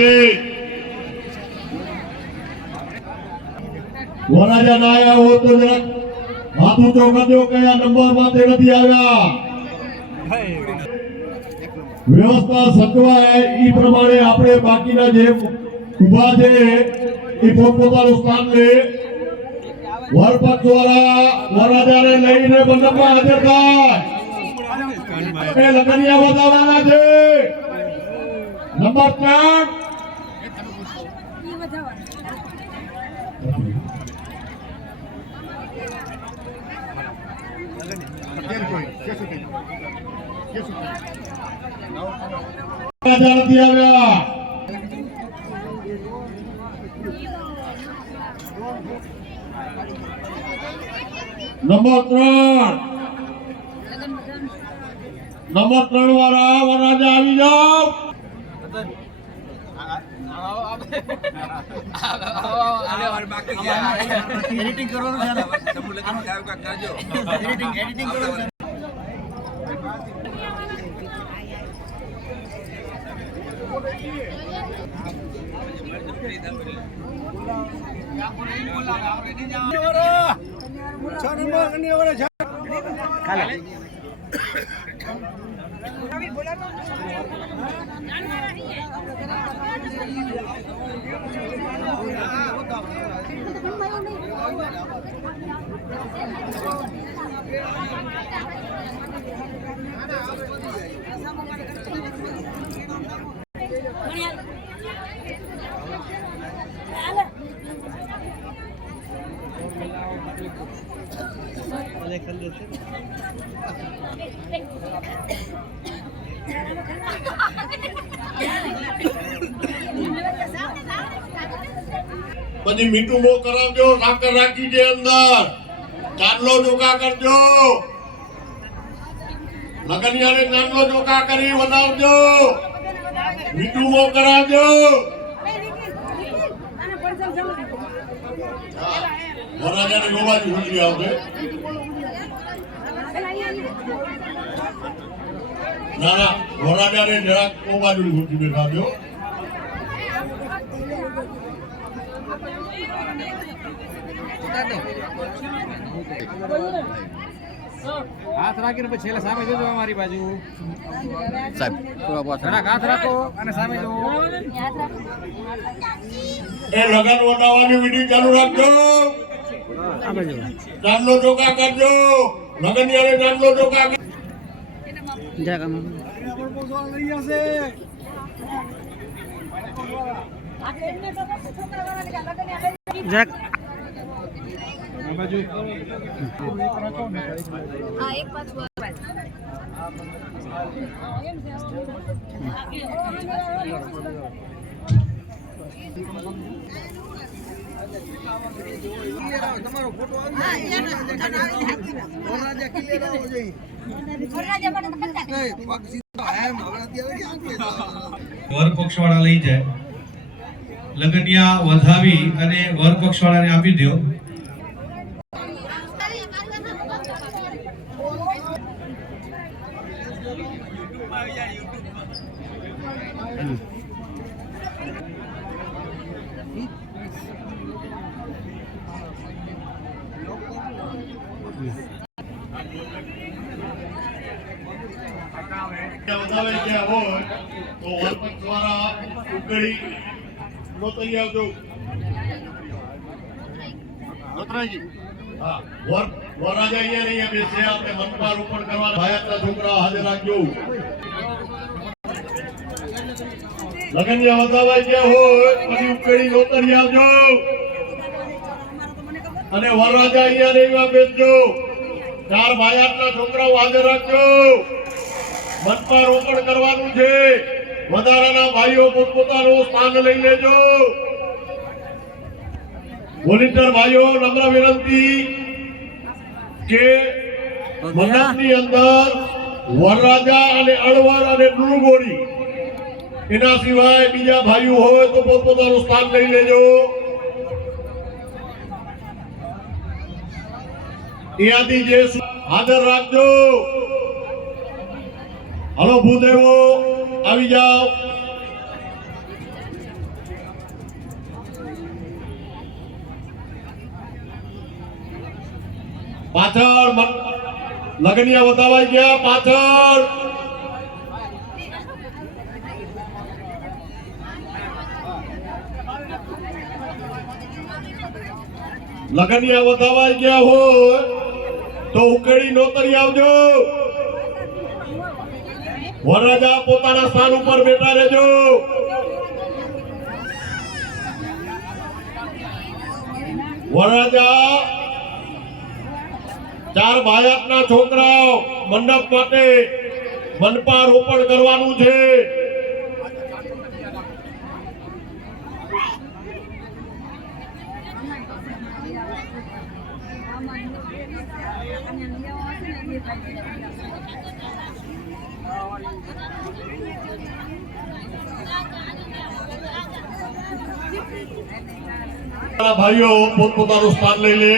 છે વરાજા ના આવ્યા હો તો જરાક માથું તો કરજો કયા નંબર માંથી નથી આવ્યા વ્યવસ્થા સચવાય એ પ્રમાણે આપણે બાકીના જે ઉભા છે એ પોતપોતાનું સ્થાન લે વરપક્ષ દ્વારા વરરાજાને લઈને મંડપમાં હાજર થાય એ લગનિયા વધારવાના છે નંબર 3 નથી આવ્યા નંબર 3 વાળા વરરાજા આવી જાઓ એડિટિંગ કરવાનું એડિટિંગ કરવાનું પછી મીઠું બો કરાવજો સાકર રાખી છે અંદર ચાંદલો ચોખા કરજો લગનિયાને ચાંદલો ચોખા કરી બનાવજો મીઠું બો કરાવજો વરરાજાની ગોબાજી ઉતરી આવશે ના ના વરરાજાને જરાક ગોબાજી ઉતરી બેઠાજો હાથ રાખીને પછી છેલ્લે સામે જોજો અમારી બાજુ સાહેબ થોડા બહુ હાથ રાખો અને સામે જો એ લગન વટાવવાની વિધિ ચાલુ રાખજો આ બાજુ ચાંદલો ચોખા કરજો લગનિયાને ચાંદલો ચોખા જા કામ લઈ જશે જા આ બાજુ હા એક પાછું તમારો ફોટો આવી વર પક્ષવાળા લઈ જાય લગનિયા વધાવી અને વર પક્ષવાળાને આપી દો વધારે ગયા હોય તો વરપક્ષ દ્વારા ઉકેલી નોતરી આવજો નોતરાજી હા વરરાજા અહીંયા બેસે આપણે મનપા રોપણ કરવા ભાયતના છોકરા હાજર રાખજો લગનિયા વધાવાઈ ગયા હોય પછી ઉકેલી નોતરી આવજો અને વરરાજા અહીંયા નહીં બેસજો 4 ભાયતના છોકરાઓ હાજર રાખજો મનપા રોપણ કરવાનું છે વધારાના ભાઈઓ પોતપોતાનું સ્થાન લઈ લેજો વોલેન્ટિયર ભાઈઓ નમ્ર વિનંતી કે મંડપની અંદર વરરાજા અને અણવર અને ડુંગોળી એના સિવાય બીજા ભાઈઓ હોય તો પોતપોતાનું સ્થાન લઈ લેજો ત્યાંથી જે હાજર રાખજો હલો ભૂદેવો આવી જાઓ પાછળ લગનિયા વધાવાઈ ગયા પાછળ લગનિયા વધાવાઈ ગયા હોય તો ઉકેડી નોતરી આવજો વરરાજા પોતાના સ્થાન ઉપર બેઠા રહેજો વરરાજા ચાર ભાયતના છોકરાઓ મંડપ માટે મનપા રોપણ કરવાનું છે ભાઈઓ પોતપોતાનું સ્થાન લઈ લે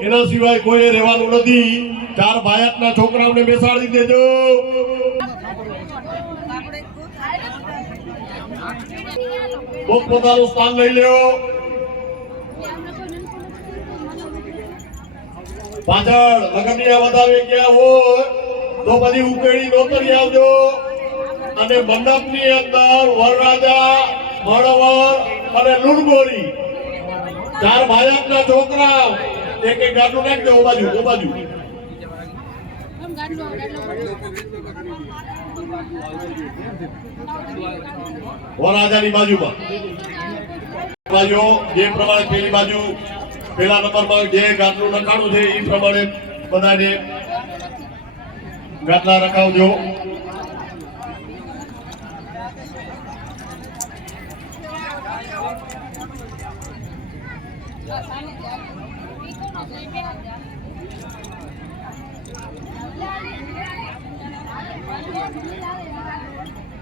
એના સિવાય કોઈ રહેવાનું નથી ચાર ભાયતના છોકરાઓને બેસાડી દેજો પોતપોતાનું સ્થાન લઈ લ્યો પાછળ લગનિયા વધાવી ગયા હોય તો બધી ઉકેડી નોતરી આવજો અને મંડપની અંદર વરરાજા મળવર અને લુણગોરી ચાર ભાયકના છોકરા એક એક ગાડું નાખી દે ઓ બાજુ વરરાજાની બાજુમાં બાજુ જે પ્રમાણે પેલી બાજુ પેલા નંબરમાં જે ગાટલું નખાણું છે એ પ્રમાણે બધાને ગાટલા રખાવજો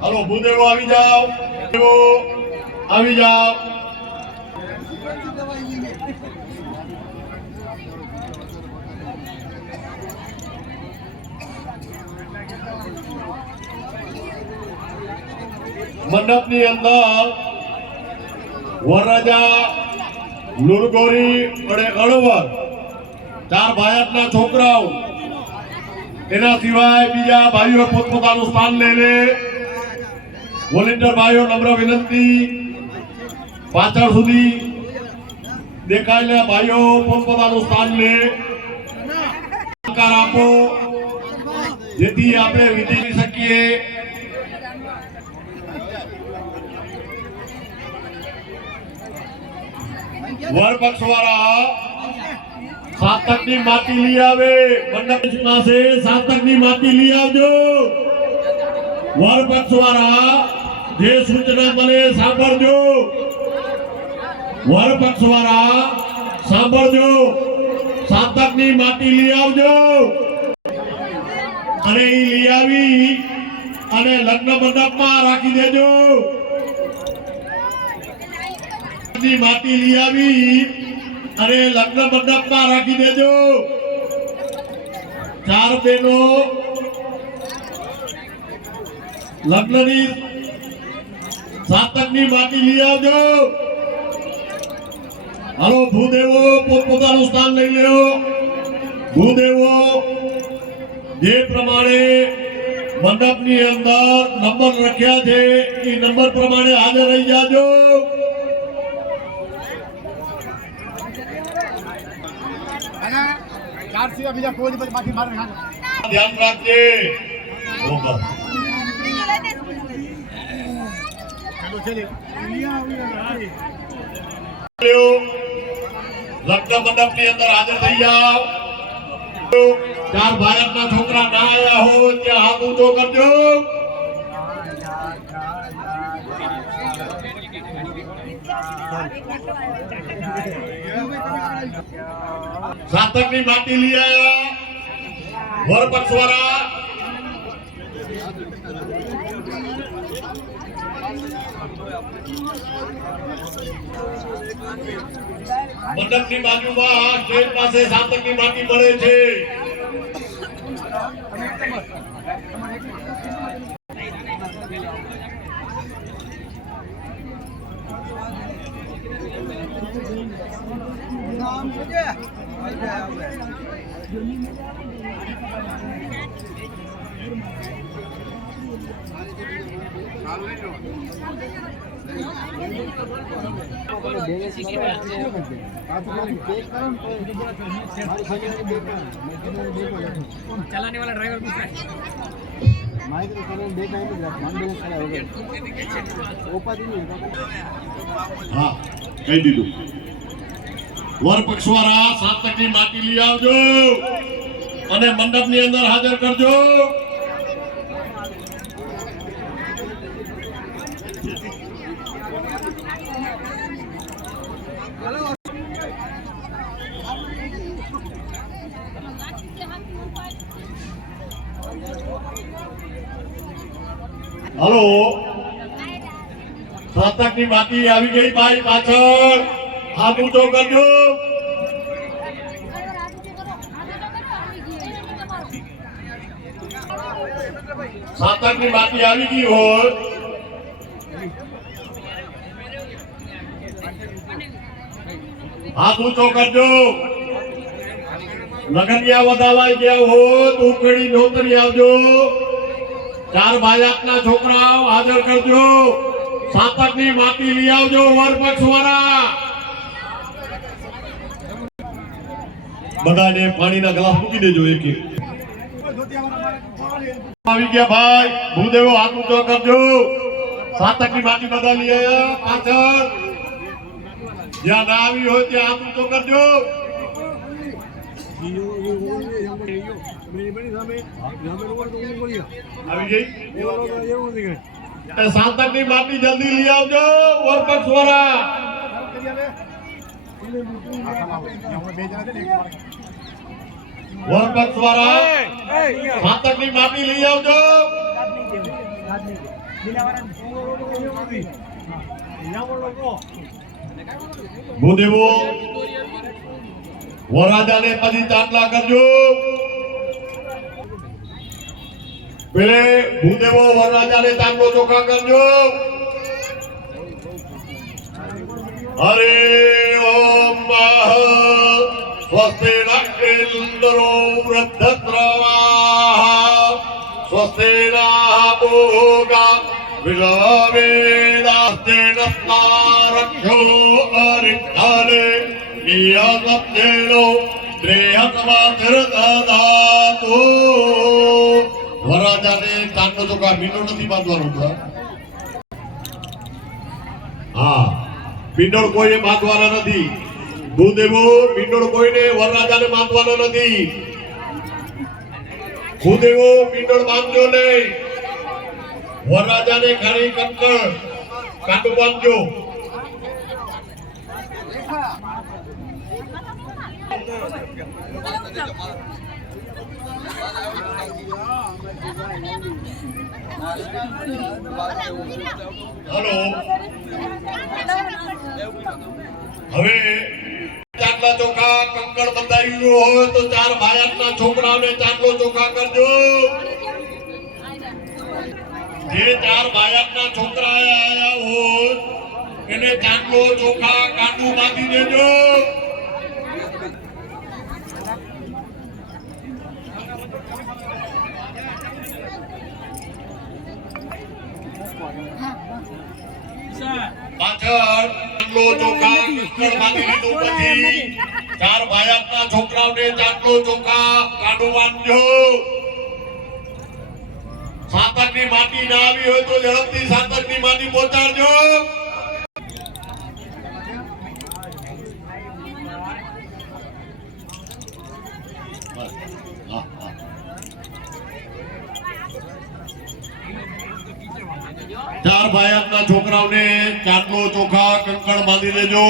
હાલો ભૂદેવો આવી જાઓ આવી જાઓ મંડપની અંદર વરરાજા લુણગોરી અને અણવર ચાર ભાયતના છોકરાઓ એના સિવાય બીજા ભાઈઓ પોતપોતાનું સ્થાન લઈ લે વોલેન્ટિયર ભાઈઓ નમ્ર વિનંતી પાછળ સુધી દેખાયેલા ભાઈઓ પોતપોતાનું સ્થાન લે આપો જેથી આપણે વિધિ કરી શકીએ વર પક્ષ વાળા સાતકની માટી લઈ આવે મંડપ પાસે સાતકની માટી લઈ આવજો વર પક્ષ વાળા જે સૂચના મળે સાંભળજો વર પક્ષ વાળા સાંભળજો સાતકની માટી લઈ આવજો અને એ લઈ આવી અને લગ્ન મંડપમાં રાખી દેજો માટી લઈ આવી અને લગ્ન મંડપમાં રાખી દેજો ચાર બહેનો લગ્નની સાતકની માટી લઈ આવજો હાલો ભૂદેવો પોતપોતાનું સ્થાન લઈ લ્યો ભૂદેવો જે પ્રમાણે મંડપની અંદર નંબર લખ્યા છે એ નંબર પ્રમાણે હાજર રહી જાજો ધ્યાન રાખજે લગ્ન મંડપ ની અંદર હાજર થઈ જાઓ ચાર ભારતના છોકરા ના આવ્યા હોય ત્યાં હાથ ઊંચો કરજો સાતકની માટી લઈ આવ્યા વર પક્ષ વાળા મંડપની બાજુમાં સ્ટેજ પાસે સાતકની માટી મળે છે નામ જોજે. चलाने वाला ड्राइवर पूछ रहा है હા કહી દીધું વર પક્ષવાળા 7 ટકની માટી લઈ આવજો અને મંડપની અંદર હાજર કરજો. હલો 7 ટકની માટી આવી ગઈ ભાઈ પાછળ હાથ ઊંચો કરજો. સાતકની બાકી આવી ગઈ હોય હાથ ઊંચો કરજો. લગનિયા વધાવાઈ ગયા હોય તો ઉકળી નોતરી આવજો. 4 ભાઈના છોકરાઓ હાજર કરજો. સાતકની માટી લઈ આવજો વર પક્ષવાળા. બધાને પાણીના ગ્લાસ મૂકી દેજો એક એક. આવી ગયા ભાઈ ભૂદેવો હાથ ઊંચો કરજો. 7 ટકની માટી બધા લઈ આવ્યા પાછળ. જ્યાં ના આવી હોય ત્યાં હાથ ઊંચો કરજો. આવી ગઈ 7 ટકની માટી જલ્દી લઈ આવજો વર પક્ષવાળા. વર પક્ષવાળા 7 ટકની માટી લઈ આવજો. ભૂદેવો વરરાજાને પછી ચાંદલા કરજો. પેલે ભૂદેવો વરરાજાને ચાંદલો ચોખા કરજો. હરે ઓમ સ્વસ્તિ ન ઇન્દ્રો વૃદ્ધસ્રવાઃ સ્વસ્તિ નઃ ભોગા વિશ્વવેદાસ્તેન સ્મારક્ષો અરિષ્ઠાને નિયતત્યેનો શ્રેયસ્વાધિર્દધાતુ. વરરાજાને ચાંદલો ચોખા મીંડો નથી બાંધવાનો. હા પિંડોળ કોઈને બાંધવાના નથી. ભૂદેવો પિંડોળ કોઈને વરરાજાને બાંધવાના નથી. ભૂદેવો પિંડોળ બાંધજો નહીં. વરરાજાને ખાલી કંકણ કાંડું બાંધજો. હલો હવે ચાંદલા ચોખા કંકણ બંધાયું હોય તો 4 ભાઈના છોકરાઓને ચાંદલો ચોખા કરજો. જે 4 ભાઈના છોકરા આયા હોય એને ચાંદલો ચોખા કાંડું બાંધી દેજો. પાછળ ચાંદલો ચોખા કંકણ બાંધી દીધું પછી 4 ભાઈના છોકરાઓને ચાંદલો ચોખા કાંડું બાંધજો. 7 ટકની માટી ના આવી હોય તો ઝડપથી 7 ટકની માટી પહોંચાડજો. ચાર ભાઈના છોકરાઓને ચાંદલો ચોખા કંકણ બાંધી દેજો.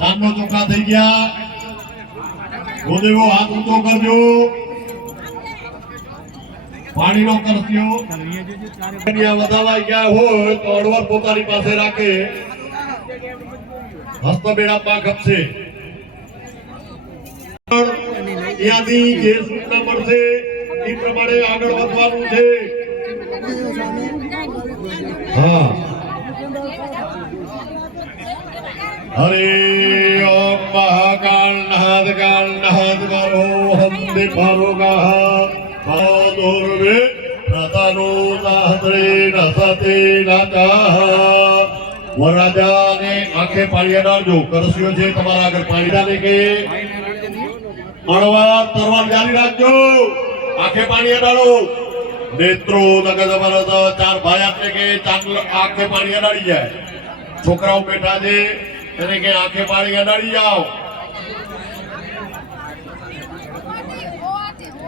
ચાંદલો ચોખા થઈ ગયા. ભૂદેવો હાથ ઊંચો કરજો. પાણીનો કરસ્યો વધાવાઈ ગયા હોય તો અડવર પોતાની પાસે રાખે. હસ્તમેળાપમાં ખપશે. ત્યાંથી જે સૂચના મળશે એ પ્રમાણે આગળ વધવાનું છે. હા હરે ઓમ મહાકાલ નહદ કરો હંદે પરોગા પાદોર્વે પ્રતાનો નાહદ્રે નસતે નાચા વરરાજાને આંખે પાણી અડાડજો કરસ્યો છે તમારા આગળ પાણી ડાલે કે અણવા તરવાર જારી રાખજો આંખે પાણી અડાડો નેત્રો નગર વરદ ચાર ભાઈ આપને કે ચાંદલો આંખે પાણી અડાડી જાય છોકરાઓ બેઠા છે એને કે આંખે પાણી અડાડી જાઓ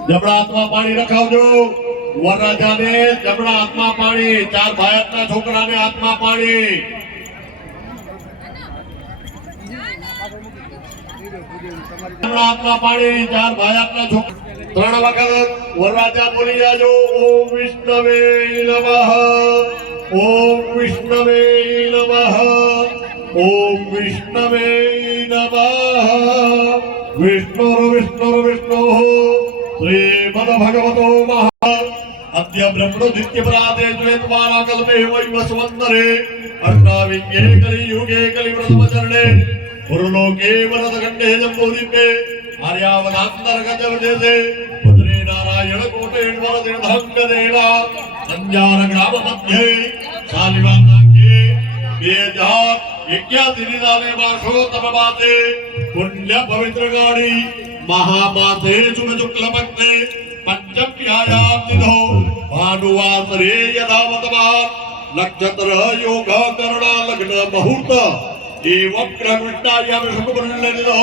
જમણા હાથમાં પાણી રખાવજો વરરાજાને જમણા હાથમાં પાણી ચાર ભાઈના છોકરાને હાથમાં પાણી જમણા હાથમાં પાણી ચાર ભાઈના છોકરા ત્રણ વખત વરરાજા બોલી જાજો ઓમ વિષ્ણવે નમઃ ઓમ વિષ્ણવે નમઃ ઓમ વિષ્ણવે નમઃ વિષ્ણુ શ્રીમદ ભગવતો મહા અદ્ય બ્રહ્મણોદિત્ય પરાતે દ્વૈતવારા કલ્પે વૈવસ્વંદરે અર્ણાવિંગે કલિયુગે કલિવ્રતમચરણે પુરલોકે વરદખંડે જંબોદીપે આર્યાવનાંતર્ગજવદેશે પુત્રે નારાયણ કોટે વરદિર્ધંગદેલા સંજાર ગ્રામ મધ્યે શાલિવાંગાંગે 2081 નિદાને વાસોતમ માતે પુણ્ય પવિત્ર ગાડી મહામાતે શુભ શુક્લ પક્ષે પંચમ્યાયામ નિધો ભાનુવાસરે યદાવતમા નક્ષત્ર યોગ કરુણા લગ્ન મુહૂર્ત એવં ગ્રહવિષ્ટાયામ શુભપુણ્ય નિધો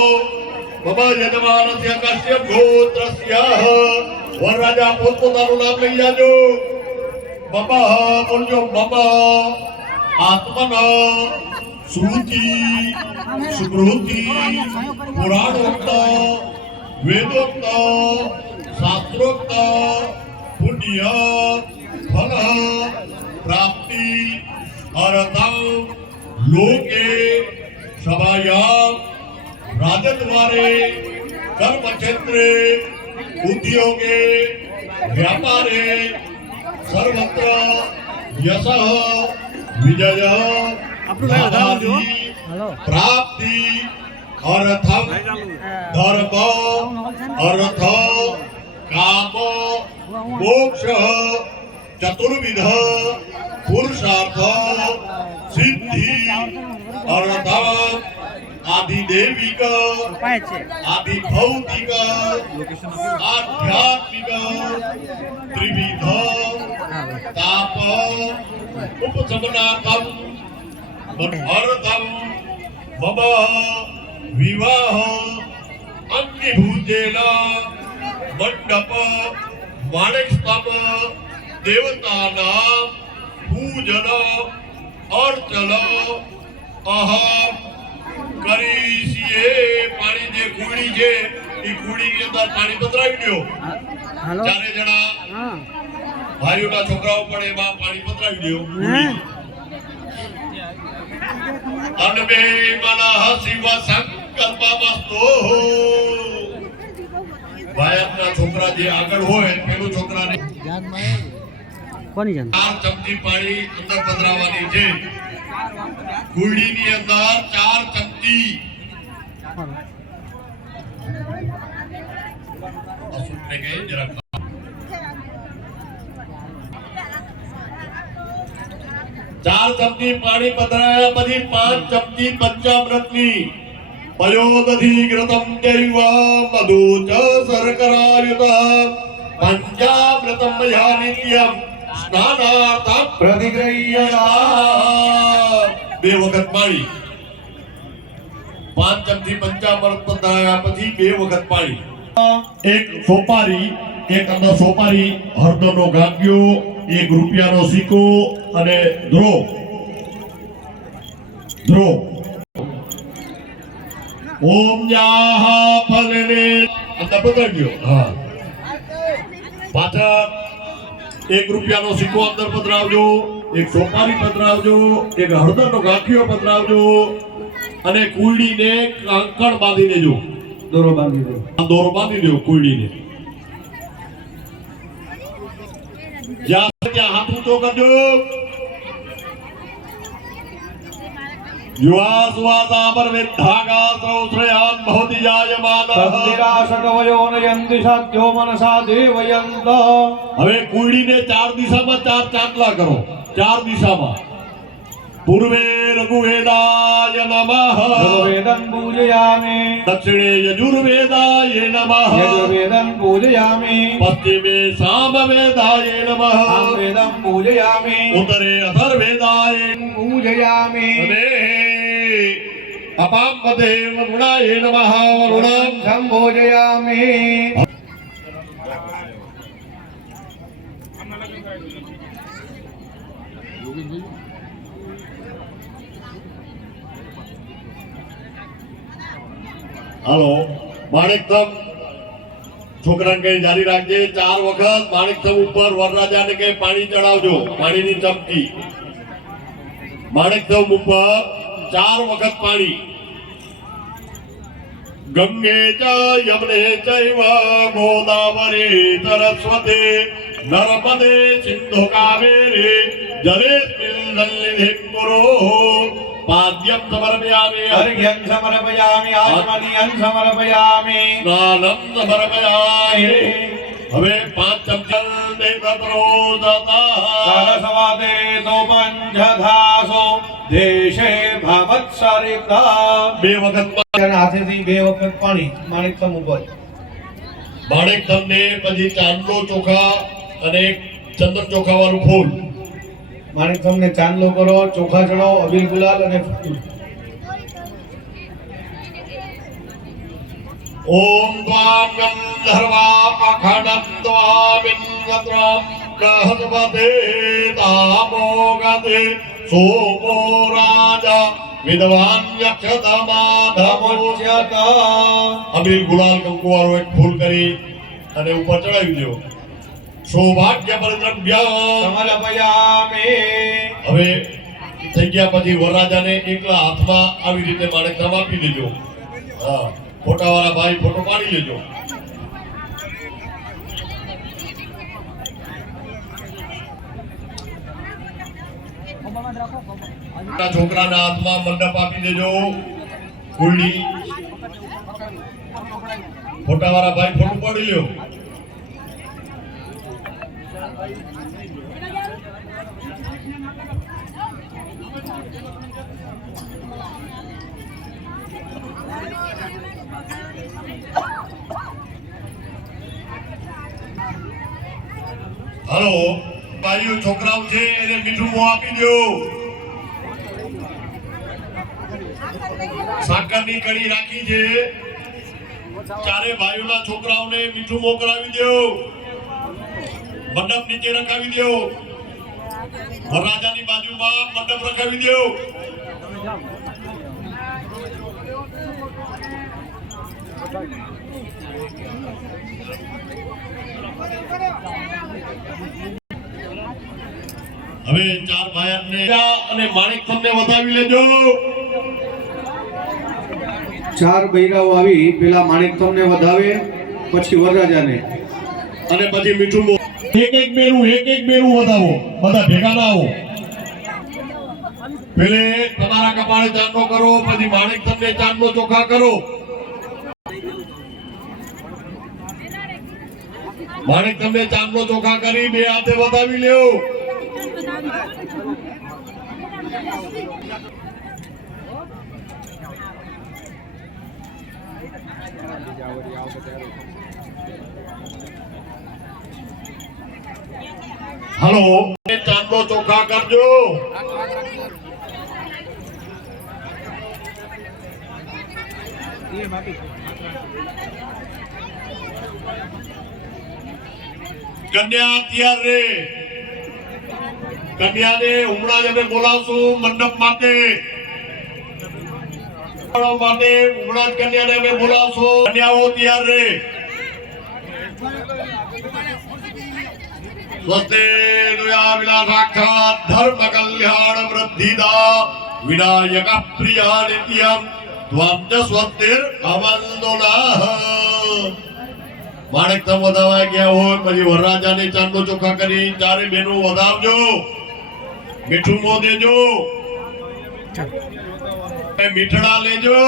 મમ યજમાનસ્ય કશ્યપ ગોત્રસ્ય વરરાજા પોતપોતાનું નામ લઈ જાજો મમ બોલજો મમ આત્મન શ્રુતિ સુકૃતિ પુરાણોક્ત વેદોક્ત શાસ્ત્રોક્ત પુણ્ય ફલ પ્રાપ્તિ અર્થમ લોકે સભાયામ રાજદ્વારે કર્મક્ષેત્રે ઉદ્યોગે વ્યાપારે સર્વત્ર યશ વિજય લાભાદિ પ્રાપ્તિ અર્થમ ધર્મ અર્થ કામ મોક્ષ ચતુર્વિધ પુરુષાર્થ સિદ્ધિ અર્થ આધિદેવિક આધિભૌતિક આધ્યાત્મિક ત્રિવિધ તાપ ઉપશમનાર્થમ અર્થમ મમ વિવાહ અંગીભૂતેન મંડપ માણેક સ્તંભ દેવતાના પૂજન અર્ચન અહમ કરીશીએ પાણી જે કુડી છે એ કુડીની અંદર પાણી પધરાવી દો ચારે જણા ભાઈઓના છોકરાઓ પણ એમાં પાણી પધરાવી દો અનમે મનઃ શિવ સંકલ્પમસ્તો ભાઈના છોકરા જે આગળ હોય પેલું છોકરાને કોની જાન 4 ચમચી પાણી અંદર પધરાવવાની છે કુડીની અંદર 4 ચમચી અસુરને કહે જરા 4 ચમચી પાણી પધરાયા પછી 5 ચમચી પંચામૃતની પયોદધિઘૃતમ ચૈવ મધુ ચ શર્કરાયુતમ પંચામૃતમ મયા નિત્યમ સ્નાનાર્થમ પ્રતિગ્રહ્યતા 2 વખત પાણી 5 ચમચી પંચામૃત પધરાયા પછી 2 વખત પાણી એક સોપારી એક અંદર સોપારી હળદરનો ગાંઠિયો 1 રૂપિયાનો સિક્કો અને ધ્રો ઓમ યાહ ફલને અંદર પધરાવ્યો હા પાછા 1 રૂપિયાનો સિક્કો અંદર પધરાવજો 1 સોપારી પધરાવજો 1 હળદરનો ગાંઠિયો પધરાવજો અને કુંડીને કાંકણ બાંધી દેજો દોરો બાંધી દો કુંડીને જ્યાં હાથ ઊંચો કરજો युवा सुवातापर विद्धागा श्रौश्रयान् भवति जायमानः તદ્વિરાશકવયો નયન્તિ સાધ્યો મનસા દેવયંત હવે કુંડીને ચાર દિશામાં ચાર ચાંદલા કરો ચાર દિશામાં પૂર્વે રઘુવેદાય નમઃ વેદન પૂજયામિ દક્ષિણે યજુર્વેદાય નમઃ યજુર્વેદં પૂજયામિ પશ્ચિમે સામવેદાય નમઃ વેદં પૂજયામિ ઉત્તરે અથર્વેદાય પૂજયામિ અને અપામપદે વરુણાય નમઃ વરુણં સંભોજયામિ હાલો માણેકથમ છોકરાને કઈ જારી રાખજે ચાર વખત માણેકથમ ઉપર વરરાજાને કઈ પાણી ચડાવજો પાણીની ચમચી માણેકથમ ઉપર ચાર વખત પાણી ગંગે ચ યમુને ચૈવ ગોદાવરી સરસ્વતે નર્મદે સિંધુ કાવેરી જલેસ્મિन् સન્નિધિં કુરુ પાદ્યં સમર્પયામિ અર્ઘ્યં સમર્પયામિ આચમનીયં સમર્પયામિ સ્નાનં સમર્પયામિ હવે 5 ચમચા દેવદ્રોદતા સરસવાદે તો પંચધાસો દેશે ભવત્સરિતા 2 વખત હાથેથી 2 વખત પાણી માણેકથમ ઉપર માણેકથમને પછી ચાંદલો ચોખા અને ચંદન ચોખા વાળું ફૂલ માણેકથમને ચાંદલો કરો ચોખા ચડાવો અબીલ ગુલાલ અને ફૂલ ઓમ ત્વામ ગંધર્વા અખંડં ત્વામિન્દ્રમ કહસ્પતે તામોગતે સોમો રાજા વિદ્વાન યક્ષતમાધમોચ્યત અબીલ ગુલાલ કંકુ વાળું એક ફૂલ કરી અને ઉપર ચડાવી દો સૌભાગ્ય પરદ્રવ્ય સમર્પયામિ હવે થઈ ગયા પછી વરરાજાને એકલા હાથમાં આવી રીતે માણેકથમ આપી દેજો હા ફોટાવાળા ભાઈ ફોટો પાડી લેજો છોકરાના હાથમાં મંડપ આપી દેજો કુંડી ફોટાવાળા ભાઈ ફોટો પાડી લ્યો હાલો ભાઈઓ છોકરાઓ છે એને મીઠું મોં આપી દો સાકરની કડી રાખી છે ચારે ભાઈઓના છોકરાઓને મીઠું મોં કરાવી દો મંડપ નીચે રખાવી દો વરરાજાની બાજુમાં મંડપ રખાવી દો હવે ચાર ભાઈઓને અને માણેકથમને વધાવી લેજો ચાર બૈરાઓ આવી પેલા માણેકથમને વધાવે પછી વરરાજાને અને પછી મીઠું મોં એક એક બેરું વધાવો બધા ભેગા ના આવો પેલે તમારા કપાળે ચાંદલો કરો પછી માણેકથમને ચાંદલો ચોખા કરો માણેકથમને ચાંદલો ચોખા કરી બે હાથે વધાવી લ્યો હાલો ચાંદલો ચોખા કરજો કન્યા તૈયાર રે કન્યાને હમણાં જ અમે બોલાવશું મંડપ માટે હમણાં જ કન્યાને અમે બોલાવશું કન્યાઓ તૈયાર રે સ્વસ્તે દયા વિલાસાક્ષાત ધર્મ કલ્યાણ વૃદ્ધિદા વિનાયક પ્રિયા નિત્યમ ત્વમ ચ સ્વસ્તિર અવંદુનાઃ માણેકથમ વધાવાઈ ગયા હોય પછી વરરાજાને ચાંદલો ચોખા કરી ચારે બહેનો વધાવજો મીઠું મોં દેજો મીઠડા લેજો.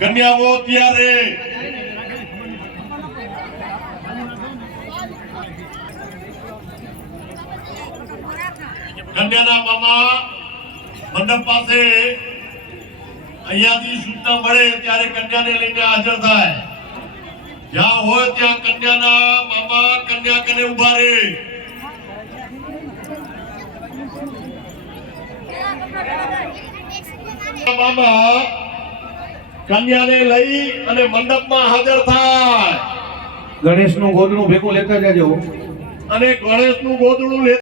કન્યાઓ ત્યારે કન્યાના મામા મંડપ પાસે અહીંયાથી સૂચના મળે ત્યારે કન્યાને લઈને હાજર થાય. જ્યાં હોય ત્યાં કન્યાના મામા કન્યા કને ઉભા રહે. મામા કન્યાને લઈ અને મંડપમાં હાજર થાય ગણેશનું ગોદડું ભેગું લેતા જજો. અને ગણેશનું ગોદડું લે.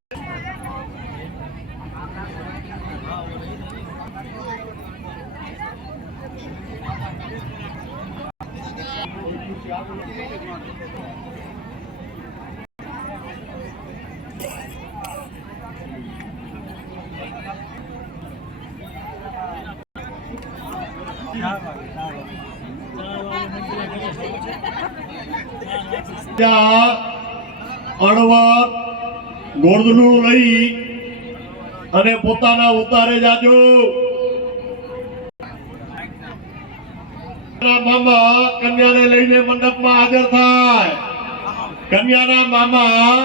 અણવર ગોળદલું લઈ અને પોતાના ઉતારે જાજો. મામા કન્યાને લઈને મંડપમાં હાજર થાય. કન્યાના મામા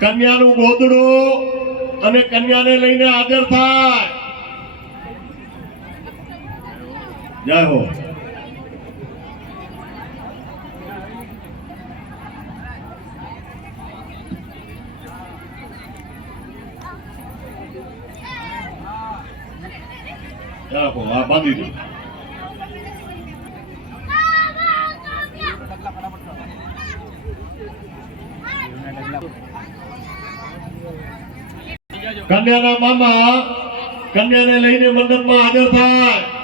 કન્યાનું ગોદડું અને કન્યાને લઈને હાજર થાય. જય હો. રાખો આ બાંધી દો. કન્યાના મામા કન્યાને લઈને મંડપમાં હાજર થાય.